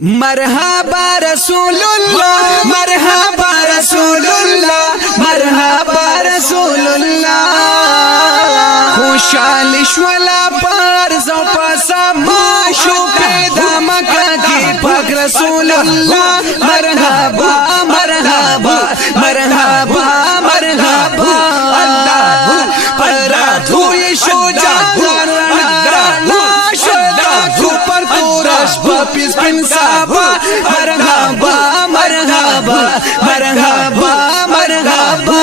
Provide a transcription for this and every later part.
مرحبا رسول الله مرحبا رسول الله مرحبا رسول الله خوشحال شولا پارز او پاسما شو پیدا مکه کی پاک رسول الله مرحبا مرحبا مرحبا مرحبا الله پرات ہوئی شو جان پیس پن صحابہ مرحبا مرحبا مرحبا مرحبا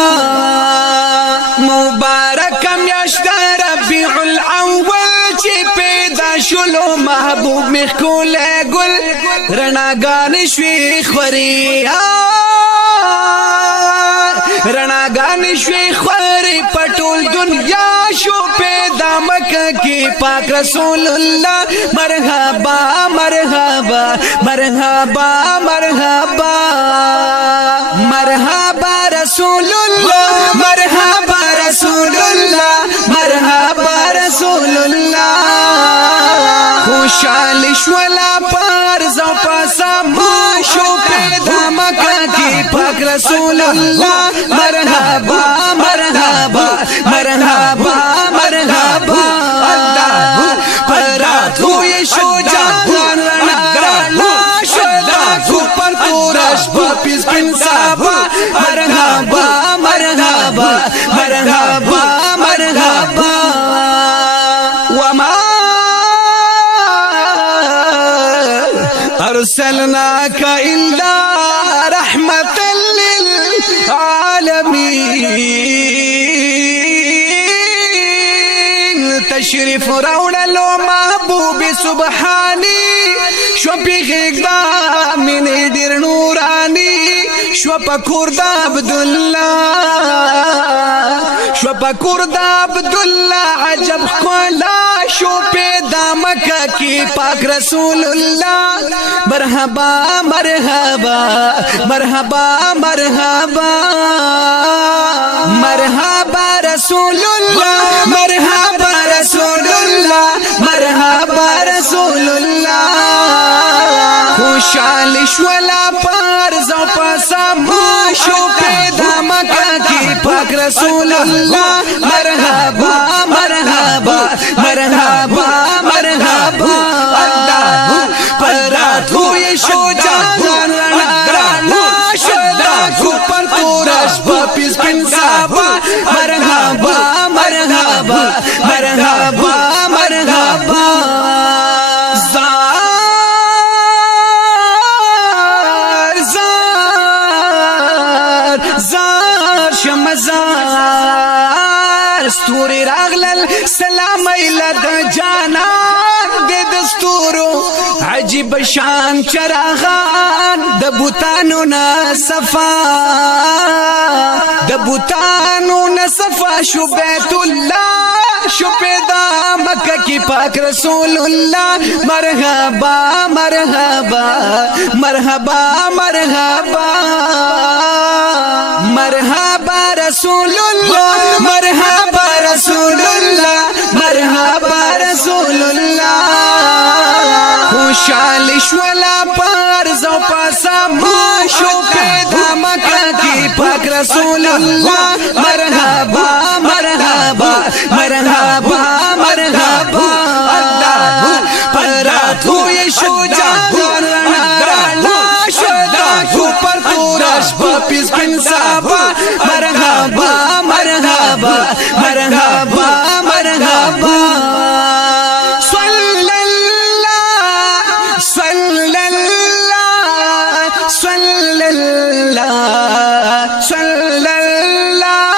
مبارک میاشت ربیع الاول چی پیدا شلو محبوب مخکول گل رناگان شوی خوری رناگان شوی خوری پټول دنیا شو پیدا مکه کی پاک رسول الله مرحبا مرحبا مرحبا مرحبا مرحبا رسول الله مرحبا رسول الله مرحبا رسول الله خوشحال شولا پارز او پاسما شو پیدا مکه کی پاک رسول الله مرحبا مرحبا مرحبا مرحبا الله پرات ہوئی شو جان رانا شدا سپر تورش پیس پن صحابہ مرحبا مرحبا مرحبا مرحبا وما أرسلناك إلا رحمة للعالمين تشريف رونا لو محبوب سبحاني شو بيغدا من دير نوراني شو بكور عبد الله شو بكور عبد الله عجب خلا شو پیدا مکه کی پاک رسول الله مرحبا مرحبا مرحبا مرحبا مرحبا رسول الله مرحبا رسول الله مرحبا رسول الله خوشحال شولا پارز او پاسما شو پیدا مکه کی پاک رسول الله مرحبا مرحبا مرحبا مرحبا الله پرات ہوئی شو جان رانا شدا سپر تورش پیس پن صحابہ مرحبا مرحبا مرحبا مرحبا زار شمزار ستوري راغلل سلام ایلد جانان د دستورو عجیب شان چراغان د بوتانو نصفا د بوتانو نصفا شو بیت الله شو پیدا مکه کی پاک رسول الله مرحبا مرحبا مرحبا مرحبا مرحبا رسول الله مرحبا رسول الله مرحبا رسول الله خوشحال شولا پارز او پاسما شو پیدا مکه کی پاک رسول الله مرحبا مرحبا مرحبا مرحبا الله پرات ہوئی شو جان رانا شدا سپر تورش پیس پن صحابہ مرحبا مرحبا مرحبا مرحبا صلی اللہ صلی اللہ صلی اللہ صلی اللہ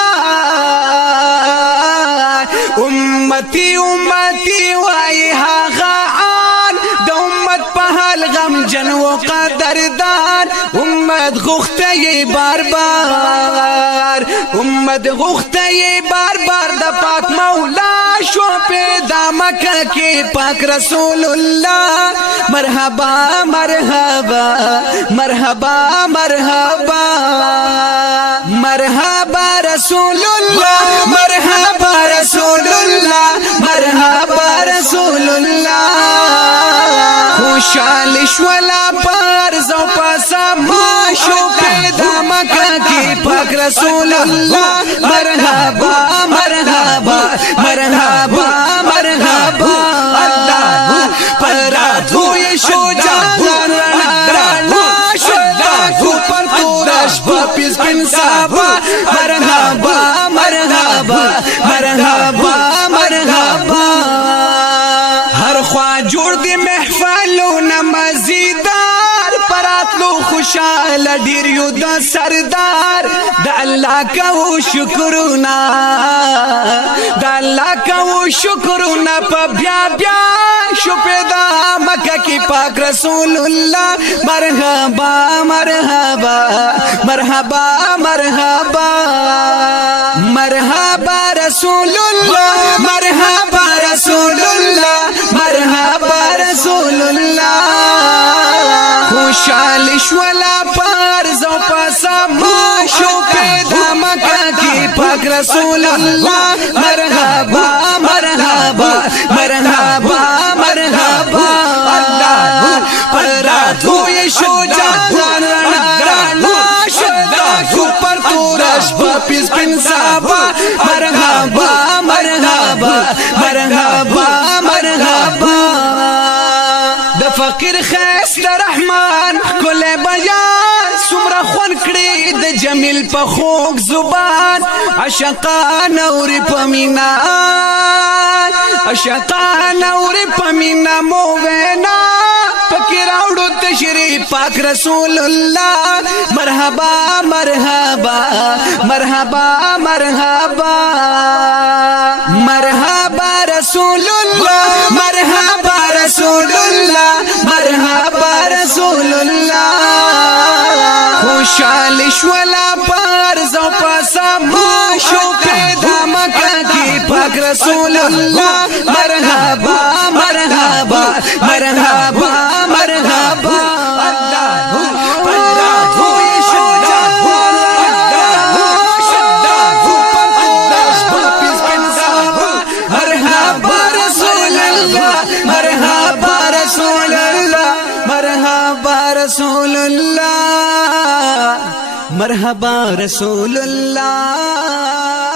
امتی امتی وائی غان د امت پہل غم جنو قدردان امت غخته بار بار امت غخته بار بار د پاک مولا شو پیدا مکه کی پاک رسول الله مرحبا مرحبا مرحبا مرحبا مرحبا رسول الله مرحبا رسول الله مرحبا رسول الله خوشحال شولا رسول الله مرحبا مرحبا مرحبا مرحبا الله پراتوی شو جهان رڼا شو پر تورش پیس پن صحابه مرحبا مرحبا مرحبا مرحبا هر خوا جوړ دی محفلونه مزیدار پراتلو خوشال ډیر یو د سردار د الله کو شکرونه د الله کو شکرونه په بیا بیا شو پیدا مکه کی پاک رسول الله مرحبا مرحبا مرحبا مرحبا مرحبا رسول الله مرحبا رسول الله مرحبا رسول الله خوشال شولا پر زو پسما شو پیدا مکه کی پاک رسول الله مرحبا مرحبا مرحبا مرحبا الله پراتوی شو جهان رڼا شو پر تورش پیس پن صحابه مرحبا مرحبا مرحبا مرحبا د فقیر خیست رحمان کل بیان سمرا خون کړي د جمیل په خوږ زبان عشقان اور پمینا عشقان اور پمینا مو وینا فقیر اوړو تشریف پاک رسول الله مرحبا مرحبا مرحبا مرحبا مرحبا رسول الله مرحبا رسول الله مرحبا رسول الله خوشال شولا پر زو پسما شو پیدا مکه کی پاک رسول الله مرحبا مرحبا مرحبا مرحبا الله پراتوی شو جهان مرحبا رسول الله مرحبا رسول الله مرحبا رسول الله مرحبا رسول الله